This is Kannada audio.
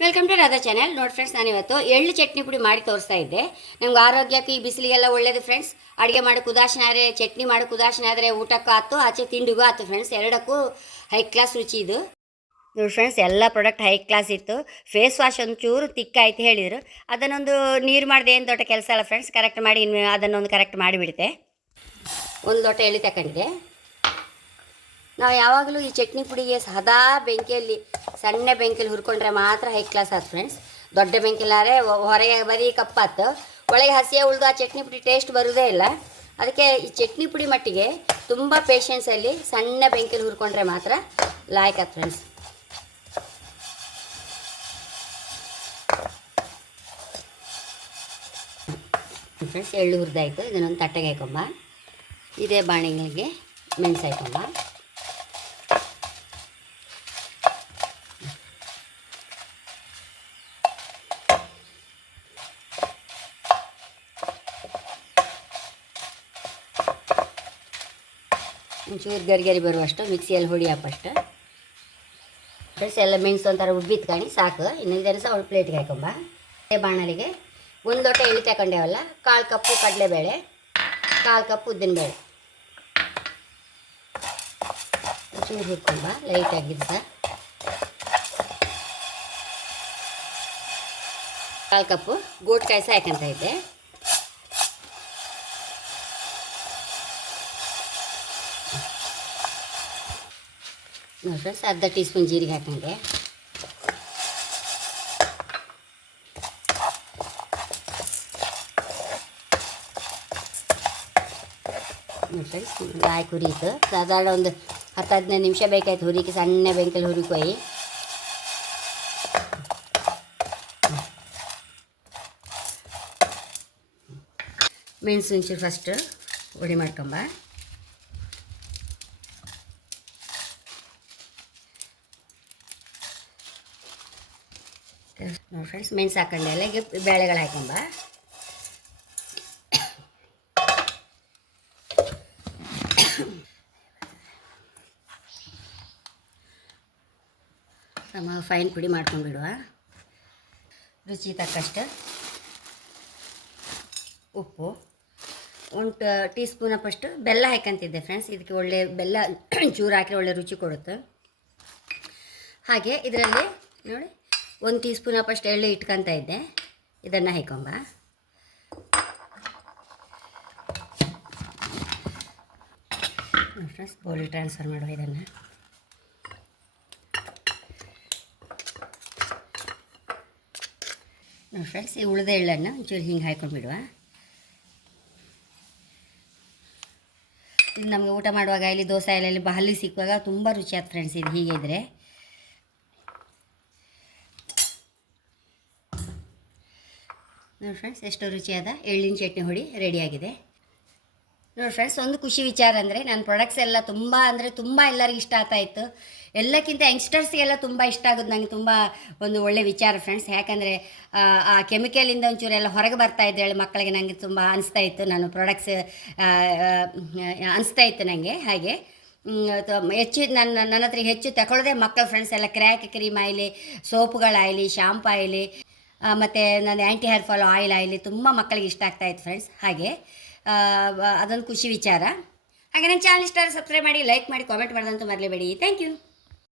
Welcome to Radha channel. ನೋಡಿ ಫ್ರೆಂಡ್ಸ್, ನಾನಿವತ್ತು ಎಳ್ಳು ಚಟ್ನಿ ಪುಡಿ ಮಾಡಿ ತೋರಿಸ್ತಾ ಇದ್ದೆ. ನಮ್ಗೆ ಆರೋಗ್ಯಕ್ಕೆ ಈ ಬಿಸಿಲಿಗೆಲ್ಲ ಒಳ್ಳೇದು ಫ್ರೆಂಡ್ಸ್. ಅಡುಗೆ ಮಾಡಿ ಕುದಾಶನ ಆದರೆ, ಚಟ್ನಿ ಮಾಡಿ ಕುದಾಶನ ಆದರೆ ಊಟಕ್ಕೂ ಆಯ್ತು, ಆಚೆ ತಿಂಡಿಗೂ ಆಯ್ತು ಫ್ರೆಂಡ್ಸ್. ಎರಡಕ್ಕೂ ಹೈ ಕ್ಲಾಸ್ ರುಚಿ ಇದು. ನೋಡಿ ಫ್ರೆಂಡ್ಸ್, ಎಲ್ಲ ಪ್ರಾಡಕ್ಟ್ ಹೈ ಕ್ಲಾಸ್ ಇತ್ತು. ಫೇಸ್ ವಾಶ್ ಒಂಚೂರು ತಿಕ್ಕಾಯ್ತು ಹೇಳಿದರು. ಅದನ್ನೊಂದು ನೀರು ಮಾಡಿದೆ, ಏನು ದೊಡ್ಡ ಕೆಲಸ ಅಲ್ಲ ಫ್ರೆಂಡ್ಸ್. ಕರೆಕ್ಟ್ ಮಾಡಿ ಅದನ್ನೊಂದು ಕರೆಕ್ಟ್ ಮಾಡಿಬಿಡುತ್ತೆ. ಒಂದು ಲೋಟ ಎಳ್ಳು ತಗೊಂಡಿದೆ. ನಾವು ಯಾವಾಗಲೂ ಈ ಚಟ್ನಿ ಪುಡಿಗೆ ಸದಾ ಬೆಂಕಿಯಲ್ಲಿ, ಸಣ್ಣ ಬೆಂಕಿಯಲ್ಲಿ ಹುರ್ಕೊಂಡ್ರೆ ಮಾತ್ರ ಹೈ ಕ್ಲಾಸ್ ಆಯ್ತು ಫ್ರೆಂಡ್ಸ್. ದೊಡ್ಡ ಬೆಂಕಿಲ್ಲಾರೆ ಹೊರಗೆ ಬರೀ ಕಪ್ಪಾತು, ಒಳಗೆ ಹಸಿಯೇ ಉಳಿದು ಆ ಚಟ್ನಿ ಪುಡಿ ಟೇಸ್ಟ್ ಬರೋದೇ ಇಲ್ಲ. ಅದಕ್ಕೆ ಈ ಚಟ್ನಿ ಪುಡಿ ಮಟ್ಟಿಗೆ ತುಂಬ ಪೇಷನ್ಸಲ್ಲಿ ಸಣ್ಣ ಬೆಂಕಿಯಲ್ಲಿ ಹುರ್ಕೊಂಡ್ರೆ ಮಾತ್ರ ಲಾಯ್ಕ್ ಆಯ್ತು ಫ್ರೆಂಡ್ಸ್. ಫ್ರೆಂಡ್ಸ್, ಎಳ್ಳು ಹುರಿದಾಯ್ತು. ಇದನ್ನೊಂದು ತಟ್ಟೆಗೆ ಹಾಕೊಂಬ. ಇದೇ ಬಾಣೆಗಳಿಗೆ ಮೆಣಸು ಹಾಕೊಂಬ. ಒಂಚೂರು ಗರಿಗರಿ ಬರುವಷ್ಟು ಮಿಕ್ಸಿಯಲ್ಲಿ ಹೊಡಿ ಫಸ್ಟ್. ಫ್ರೆಂಡ್ಸ್, ಎಲ್ಲ ಮೆಣಸು ಒಂಥರ ಉಬ್ಬಿತ್ಕೊಂಡು ಸಾಕು. ಇನ್ನೊಂದು ಸಹ ಅವಳು ಪ್ಲೇಟ್ಗೆ ಹಾಕೊಂಬ. ಬಾಣಲಿಗೆ ಒಂದು ಲೋಟ ಎಳ್ಳು ತಗೊಂಡೇವಲ್ಲ, 1/4 ಕಪ್ಪು ಕಡಲೆಬೇಳೆ, 1/4 ಕಪ್ ಉದ್ದಿನಬೇಳೆ ಚೂರು ಹುರ್ಕೊಂಬ ಲೈಟಾಗಿದ್ದು ಸಹ. 1/4 ಕಪ್ಪು ಗೋಟ್ಕಾಯಿ ಸಹ ಹಾಕಂತ ಇದ್ದೆ. ನೋಡಿ ಫ್ರೆಂಡ್ಸ್, ಅರ್ಧ ಟೀ ಸ್ಪೂನ್ ಜೀರಿಗೆ ಹಾಕಂಡೆ. ನೋಡಿ ಫ್ರೆಂಡ್ಸ್, ಕಾಯಿ ಹುರಿಯಿತು. ಸಾಧಾರಣ ಒಂದು 10-15 ನಿಮಿಷ ಬೇಕಾಯ್ತು ಹುರಿಕೆ. ಸಣ್ಣ ಬೆಂಕಲ್ಲಿ ಹುರಿಕೊಯ್. ಮೆಣಸು ಒಂಚೂರು ಫಸ್ಟ್ ಹುಡಿ ಮಾಡ್ಕೊಂಬ. ನೋಡಿ ಫ್ರೆಂಡ್ಸ್, ಮೆಣಸು ಹಾಕೊಂಡೆ ಎಲ್ಲ. ಈಗ ಬೇಳೆಗಳು ಹಾಕೊಂಬ. ಫೈನ್ ಪುಡಿ ಮಾಡ್ಕೊಂಡ್ಬಿಡುವ. ರುಚಿ ತಕ್ಕಷ್ಟು ಉಪ್ಪು, 1 ಟೀ ಸ್ಪೂನಪ್ಪಷ್ಟು ಬೆಲ್ಲ ಹಾಕಂತಿದ್ದೆ ಫ್ರೆಂಡ್ಸ್. ಇದಕ್ಕೆ ಒಳ್ಳೆ ಬೆಲ್ಲ ಚೂರು ಹಾಕಿದ್ರೆ ಒಳ್ಳೆ ರುಚಿ ಕೊಡುತ್ತೆ. ಹಾಗೆ ಇದರಲ್ಲಿ ನೋಡಿ 1 ಟೀ ಸ್ಪೂನಪ್ಪಷ್ಟು ಎಳ್ಳು ಇಟ್ಕೊತ ಇದ್ದೆ. ಇದನ್ನು ಹಾಕೊಂಬ. ಫ್ರೆಂಡ್ಸ್, ಬೌಲಿಗೆ ಟ್ರಾನ್ಸ್ಫರ್ ಮಾಡುವ ಇದನ್ನು. ನೋಡಿ ಫ್ರೆಂಡ್ಸ್, ಈ ಉಳಿದ ಎಳ್ಳನ್ನು ಒಂಚೂರು ಹಿಂಗೆ ಹಾಕ್ಕೊಂಡ್ಬಿಡುವ. ಇದು ನಮಗೆ ಊಟ ಮಾಡುವಾಗ ಇಲ್ಲಿ ದೋಸೆ ಎಲೆಯಲ್ಲಿ ಬಹಲಿ ಸಿಕ್ಕುವಾಗ ತುಂಬ ರುಚಿ ಆಯ್ತು ಫ್ರೆಂಡ್ಸ್. ಇದು ಹೀಗೆ ಇದ್ದರೆ ನೋಡಿ ಫ್ರೆಂಡ್ಸ್, ಎಷ್ಟು ರುಚಿಯಾದ ಎಳ್ಳಿನ ಚಟ್ನಿ ಹುಡಿ ರೆಡಿಯಾಗಿದೆ. ನೋಡಿ ಫ್ರೆಂಡ್ಸ್, ಒಂದು ಖುಷಿ ವಿಚಾರ ಅಂದರೆ ನನ್ನ ಪ್ರಾಡಕ್ಟ್ಸ್ ಎಲ್ಲ ತುಂಬ ಎಲ್ಲರಿಗೂ ಇಷ್ಟ ಆಗ್ತಾಯಿತ್ತು. ಎಲ್ಲಕ್ಕಿಂತ ಯಂಗ್ಸ್ಟರ್ಸ್ಗೆಲ್ಲ ತುಂಬ ಇಷ್ಟ ಆಗೋದು ನಂಗೆ ತುಂಬ ಒಂದು ಒಳ್ಳೆ ವಿಚಾರ ಫ್ರೆಂಡ್ಸ್. ಯಾಕಂದರೆ ಆ ಕೆಮಿಕಲಿಂದ ಒಂಚೂರೆಲ್ಲ ಹೊರಗೆ ಬರ್ತಾಯಿದ್ದು ಹೇಳಿ ಮಕ್ಕಳಿಗೆ ನನಗೆ ತುಂಬ ಅನಿಸ್ತಾಯಿತ್ತು. ನಾನು ಪ್ರಾಡಕ್ಟ್ಸ್ ಅನಿಸ್ತಾಯಿತ್ತು ನನಗೆ. ಹಾಗೆ ಹೆಚ್ಚು ನನ್ನ ಹತ್ರ ಹೆಚ್ಚು ತಗೊಳ್ಳೋದೇ ಮಕ್ಕಳು ಫ್ರೆಂಡ್ಸ್. ಎಲ್ಲ ಕ್ರೀಮ್ ಆಯಿಲಿ, ಸೋಪುಗಳಾಗಲಿ, ಶಾಂಪು ಆಯಿಲಿ, ಮತ್ತು ನನ್ನ ಆ್ಯಂಟಿ ಹೇರ್ ಫಾಲ್ ಆಯಿಲ್ ಆಯಿಲಿ ತುಂಬ ಮಕ್ಕಳಿಗೆ ಇಷ್ಟ ಆಗ್ತಾಯಿತ್ತು ಫ್ರೆಂಡ್ಸ್. ಹಾಗೆ ಅದೊಂದು ಖುಷಿ ವಿಚಾರ. ಹಾಗೆ ನನ್ನ ಚಾನಲ್ ಇಷ್ಟ ಸಬ್ಸ್ಕ್ರೈಬ್ ಮಾಡಿ, ಲೈಕ್ ಮಾಡಿ, ಕಾಮೆಂಟ್ ಮಾಡೋದಂತೂ ಮರಲೇಬೇಡಿ. Thank you.